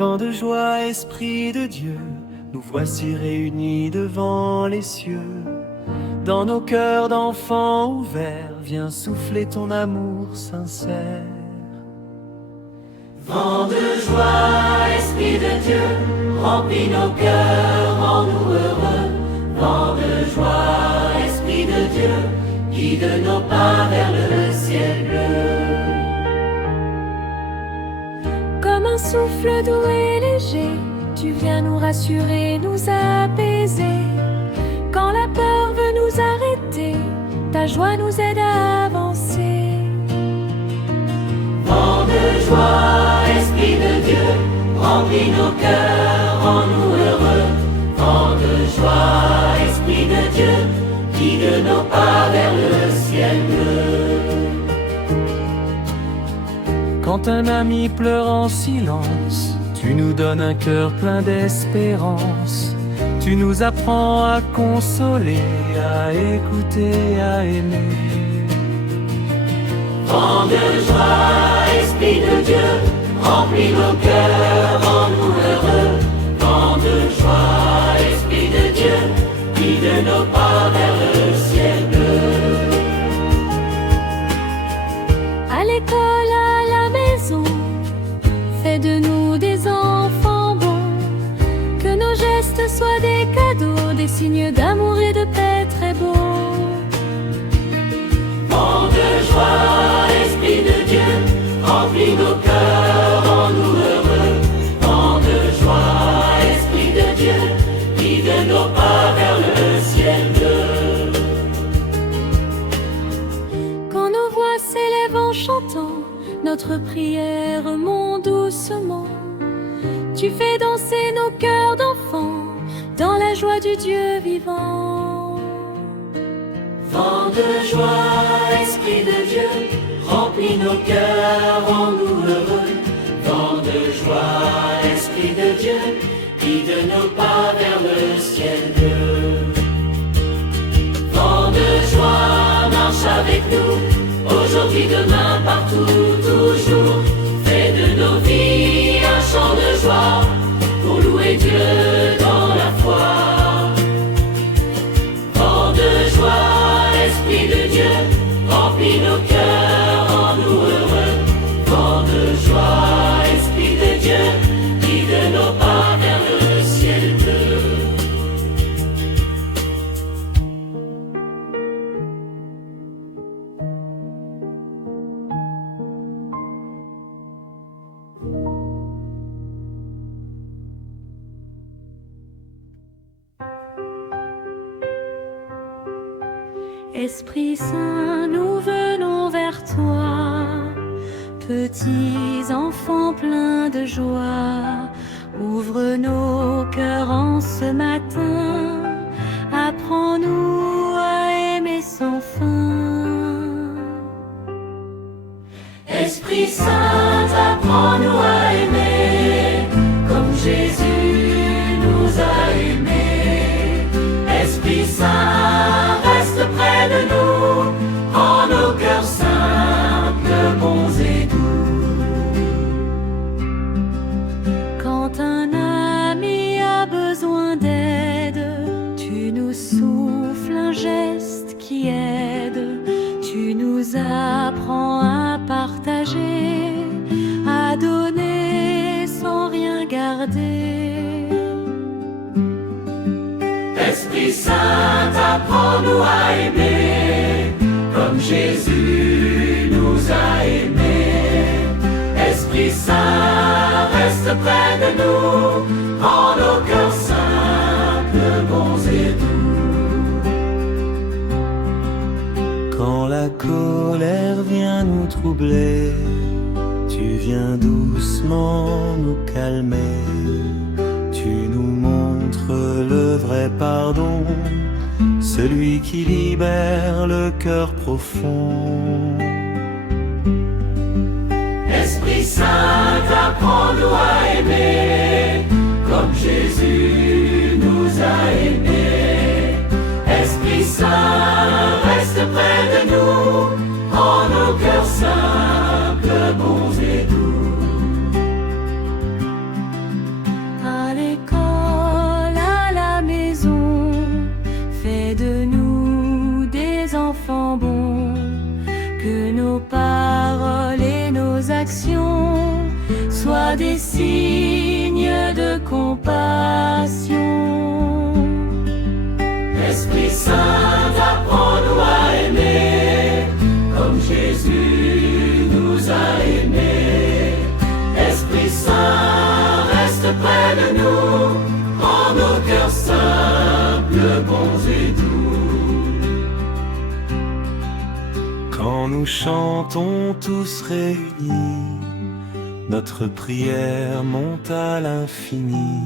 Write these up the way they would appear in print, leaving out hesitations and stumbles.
Vent de joie, Esprit de Dieu, nous voici réunis devant les cieux. Dans nos cœurs d'enfants ouverts, viens souffler ton amour sincère. Vent de joie, Esprit de Dieu, remplis nos cœurs, rends-nous heureux. Vent de joie, Esprit de Dieu, guide nos pas vers le ciel bleu. Comme un souffle doux et léger, tu viens nous rassurer, nous apaiser. Quand la peur veut nous arrêter, ta joie nous aide à avancer. Vent de joie, Esprit de Dieu, remplis nos cœurs, rends-nous heureux. Vent de joie, Esprit de Dieu, guide nos pas vers le ciel bleu. Quand un ami pleure en silence, tu nous donnes un cœur plein d'espérance. Tu nous apprends à consoler, à écouter, à aimer. Vent de joie, Esprit de Dieu, remplis nos cœurs, rends-nous heureux. Vent de joie, Esprit de Dieu, guide nos pas vers le ciel bleu. À l'école, à la maison, fais de nous des enfants bons. Que nos gestes soient des cadeaux, des signes d'amour et de paix très beaux. Vent de joie, Esprit de Dieu, remplis nos cœurs, rends-nous heureux. Vent de joie, Esprit de Dieu, guide nos pas vers le ciel bleu. Quand nos voix s'élèvent en chantant, notre prière monte doucement. Tu fais danser nos cœurs d'enfants dans la joie du Dieu vivant. Vent de joie, Esprit de Dieu, remplis nos cœurs, rends-nous heureux. Vent de joie, Esprit de Dieu, guide nos pas vers le ciel bleu. Vent de joie, marche avec nous, aujourd'hui, demain, partout, toujours. Fais de nos vies un chant de joie, pour louer Dieu dans la foi. Vent de joie, Esprit de Dieu, remplis nos cœurs, rends-nous heureux. Vent de joie, Esprit de Dieu, guide nos pas vers le ciel bleu. Esprit Saint, nous venons vers toi, petits enfants pleins de joie. Ouvre nos cœurs en ce matin, apprends-nous à aimer sans fin. Esprit Saint, apprends-nous à aimer, comme Jésus nous a aimés. Esprit Saint, reste près de nous, en nos cœurs simples, bons et doux. Quand un ami a besoin d'aide, tu nous souffles un geste qui aide. Tu nous apprends à partager, à donner sans rien garder. Esprit Saint, apprends-nous à aimer, comme Jésus nous a aimés. Esprit Saint, reste près de nous, en nos cœurs simples, bons et doux. Quand la colère vient nous troubler, tu viens doucement nous calmer. Tu nous montres le vrai pardon, celui qui libère le cœur profond. Esprit Saint, apprends-nous à aimer, comme Jésus nous a aimés. Esprit Saint, reste près de nous, en nos cœurs simples, bons et doux. chantons tous réunis, notre prière monte à l'infini.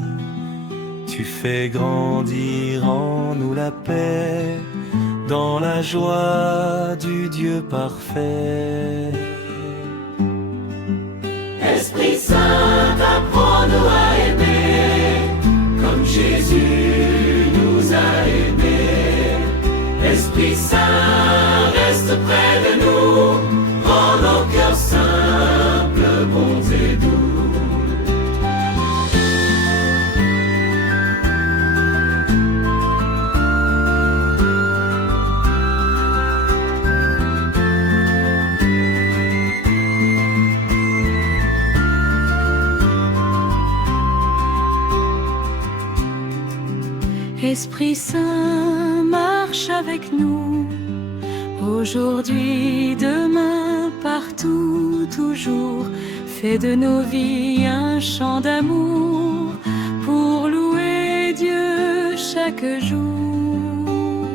Tu fais grandir en nous la paix, dans la joie du Dieu parfait. Esprit Saint, apprends-nous à aimer, comme Jésus nous a aimés. Esprit Saint, reste près de nous, rends nos cœurs simples, bons et doux. Esprit Saint, marche avec nous, aujourd'hui, demain, partout, toujours. Fais de nos vies un chant d'amour, pour louer Dieu chaque jour.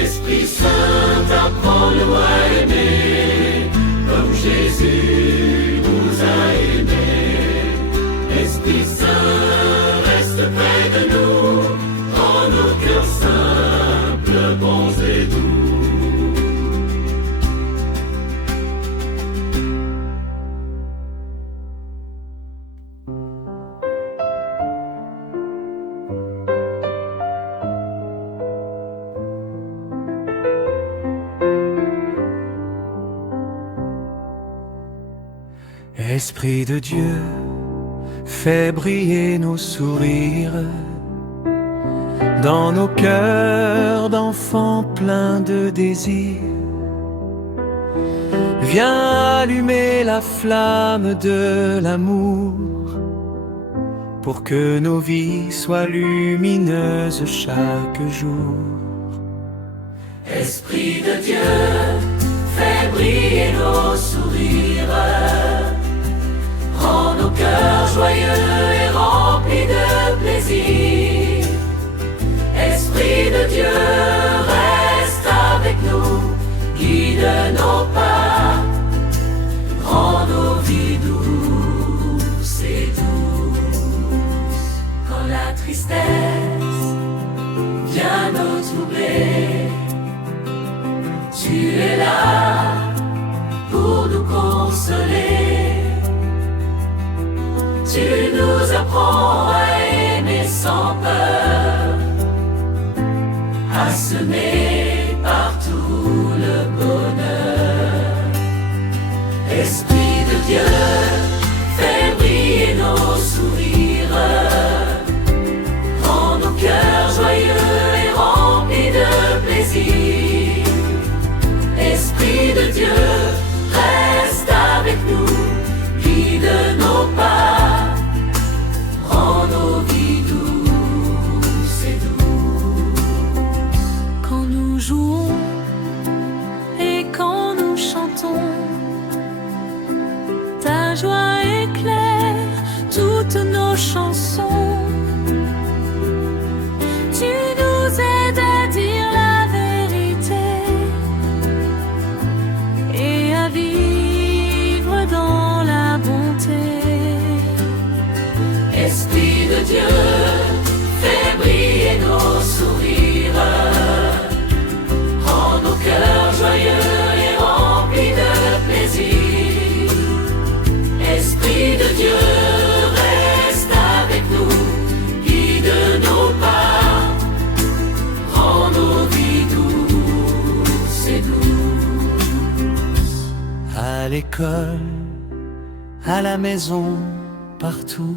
Esprit Saint, apprends-nous à aimer, comme Jésus nous a aimés. Esprit Saint, reste près de nous, rends nos cœurs simples, bons et doux. Esprit de Dieu, fais briller nos sourires dans nos cœurs d'enfants pleins de désirs. Viens allumer la flamme de l'amour, pour que nos vies soient lumineuses chaque jour. Esprit de Dieu, fais briller nos sourires, rends nos cœurs joyeux et remplis de plaisir. Esprit de Dieu, reste avec nous, guide nos pas, rends nos vies douces et douces. Quand la tristesse vient nous troubler, tu es là pour nous consoler. Tu nous apprends à aimer sans peur, à semer partout le bonheur. Esprit de Dieu, fais briller nos sourires, rends nos cœurs joyeux et remplis de plaisir. Esprit de Dieu, reste avec nous, guide nos pas, rends nos vies douces et douces. Quand nous jouons et quand nous chantons, ta joie éclaire toutes nos chansons. Tu nous aides à dire la vérité et à vivre dans la bonté. Esprit de Dieu, fais briller nos sourires, rends nos cœurs joyeux et remplis de plaisir. Esprit de Dieu, reste avec nous, guide nos pas, rends nos vies douces et douces. À l'école, à la maison, partout,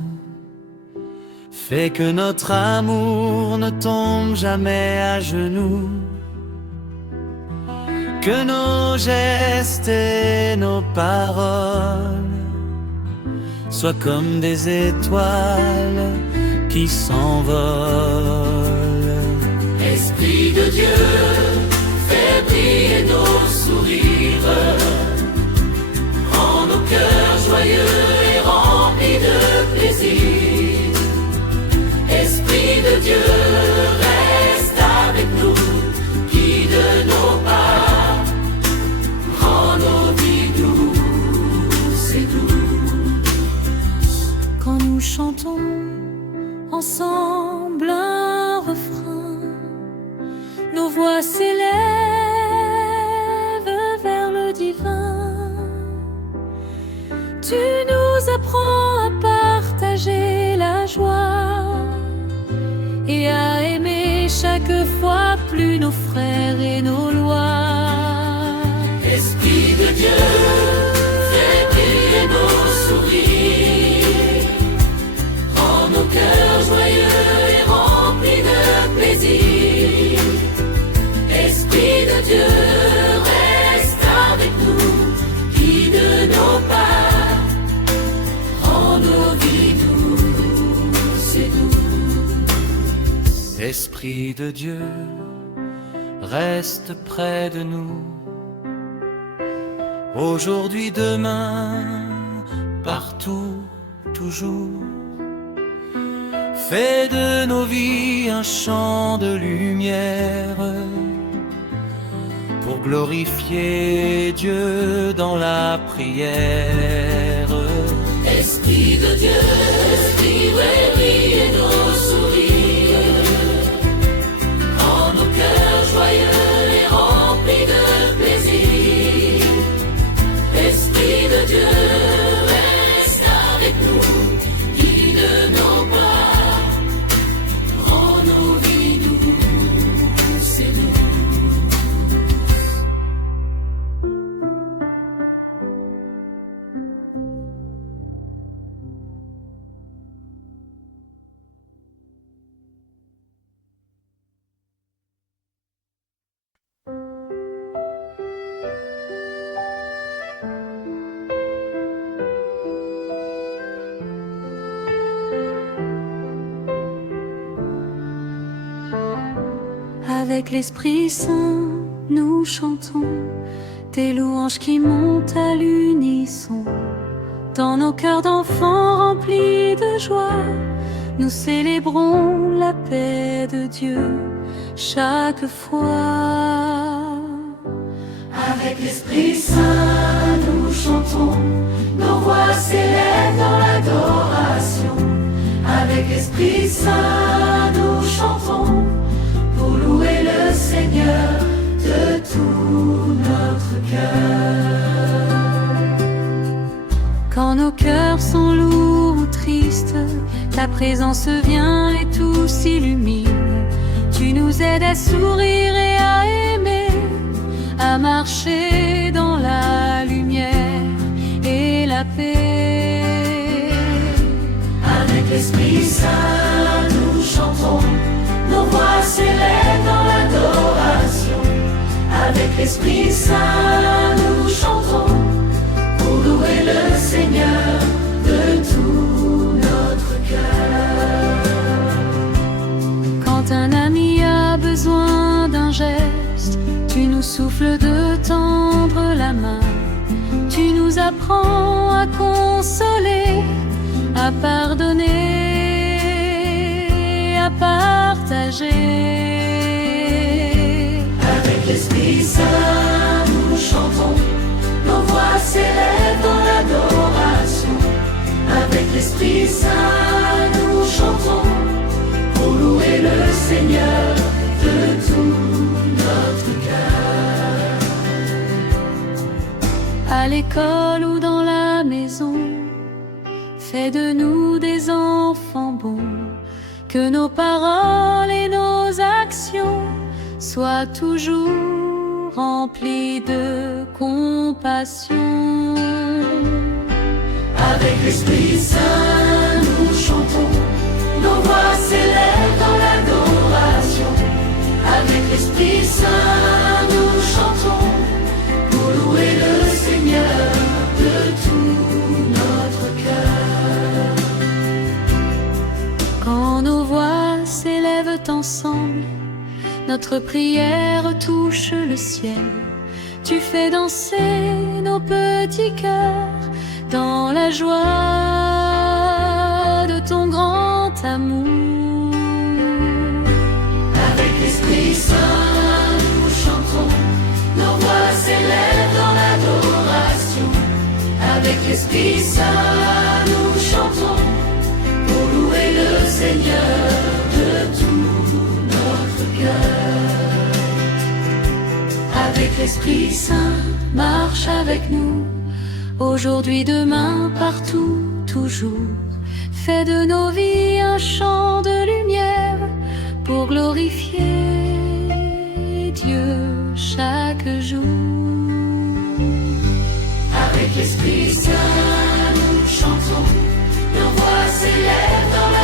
fais que notre amour ne tombe jamais à genoux, que nos gestes et nos paroles soient comme des étoiles qui s'envolent. Esprit de Dieu, fais briller nos sourires, rends nos cœurs joyeux et remplis de plaisir. Esprit de Dieu, reste avec nous, guide nos pas, ensemble un refrain. Nos voix s'élèvent vers le divin. Tu nous apprends à partager la joie et à aimer chaque fois plus nos frères et nos lois. Esprit de Dieu, fais briller nos sourires, rends nos cœurs joyeux et remplis de plaisir. Esprit de Dieu, reste avec nous, guide nos pas, rends nos vies douces et douces. Esprit de Dieu, reste près de nous, aujourd'hui, demain, partout, toujours. Fais de nos vies un champ de lumière pour glorifier Dieu dans la prière. Esprit de Dieu, esprit brille nos sourires, rends nos cœurs joyeux et remplis de plaisir. Esprit de Dieu, reste avec nous, guide nos pas, rends nos vies douces et douces. Avec l'Esprit Saint, nous chantons des louanges qui montent à l'unisson. Dans nos cœurs d'enfants remplis de joie, nous célébrons la paix de Dieu chaque fois. Avec l'Esprit Saint, nous chantons, nos voix s'élèvent dans l'adoration. Avec l'Esprit Saint, nous chantons pour louer le Seigneur de tout notre cœur. Quand nos cœurs sont lourds ou tristes, ta présence vient et tout s'illumine. Tu nous aides à sourire et à aimer, à marcher dans la lumière et la paix. Avec l'Esprit Saint, nous chantons, nos voix s'élèvent dans l'adoration. Avec l'Esprit Saint, nous chantons pour louer le Seigneur de tout notre cœur. Quand un ami a besoin d'un geste, tu nous souffles de tendre la main. Tu nous apprends à consoler, à pardonner, à partager. Avec l'Esprit Saint, nous chantons, nos voix s'élèvent dans l'adoration. Avec l'Esprit Saint, nous chantons pour louer le Seigneur de tout notre cœur. À l'école ou dans la maison, fais de nous des enfants bons, que nos paroles et nos actions soient toujours remplies de compassion. Avec l'Esprit Saint, nous chantons, nos voix s'élèvent dans l'adoration. Avec l'Esprit Saint, nous chantons pour louer le Seigneur de tout notre cœur. Quand nos voix s'élèvent ensemble, notre prière touche le ciel. Tu fais danser nos petits cœurs dans la joie de ton grand amour. Avec l'Esprit Saint, nous chantons, nos voix s'élèvent dans l'adoration. Avec l'Esprit Saint, nous chantons pour louer le Seigneur l'Esprit Saint, marche avec nous, aujourd'hui, demain, partout, toujours. Fais de nos vies un champ de lumière pour glorifier Dieu chaque jour. Avec l'Esprit Saint, nous chantons, nos voix s'élèvent dans la